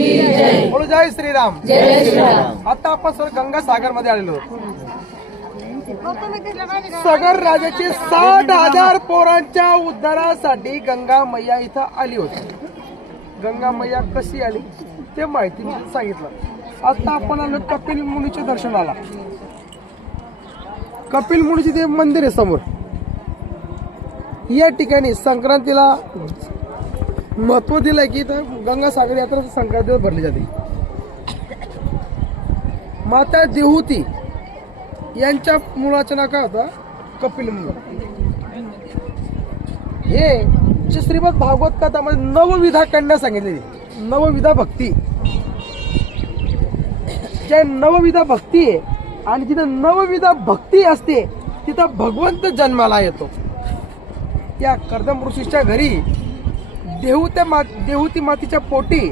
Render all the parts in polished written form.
बोलो जय श्रीराम. आता आपण सर गंगा सागर मध्ये आलेलो सागर राजाची 60,000 पोरांच्या उद्धारासाठी गंगा मैया इथं आली होती. गंगा मैया कशी आली ते माहिती मी सांगितलं. आता आपण आलो कपिल मुनीच्या दर्शनाला. कपिल मुनीचे ते मंदिर आहे समोर. या ठिकाणी संक्रांतीला महत्व दिलंय की गंगा सागर यात्रा संक्रांतीला भरली जाते. माता देहूती यांच्या मुलाचं नाव काय होतं? कपिल मुनी. हे जे श्रीमद भागवत कथामध्ये नवविधा कन्या सांगितलेली. नवविधा भक्ती, ज्या नवविधा भक्ती आहे आणि जिथं नवविधा भक्ती असते तिथं भगवंत जन्माला येतो. त्या कर्दम ऋषीच्या घरी देहूती मातीच्या पोटी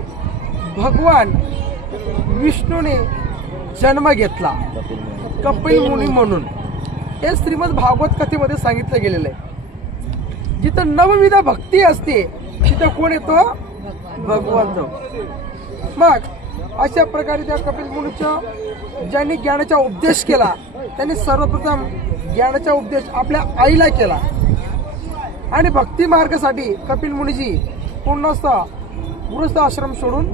भगवान विष्णूने जन्म घेतला कपिल मुनी म्हणून. हे श्रीमद भागवत कथेमध्ये सांगितलं गेलेलं आहे. जिथं नवविधा भक्ती असते तिथं कोण येतो? भगवंत. मग अशा प्रकारे त्या कपिल मुनीच्या ज्यांनी ज्ञानाचा उपदेश केला त्यांनी सर्वप्रथम ज्ञानाचा उपदेश आपल्या आईला केला आणि भक्ती मार्गासाठी कपिल मुनीजी पूर्णतः गृहस्थ आश्रम सोडून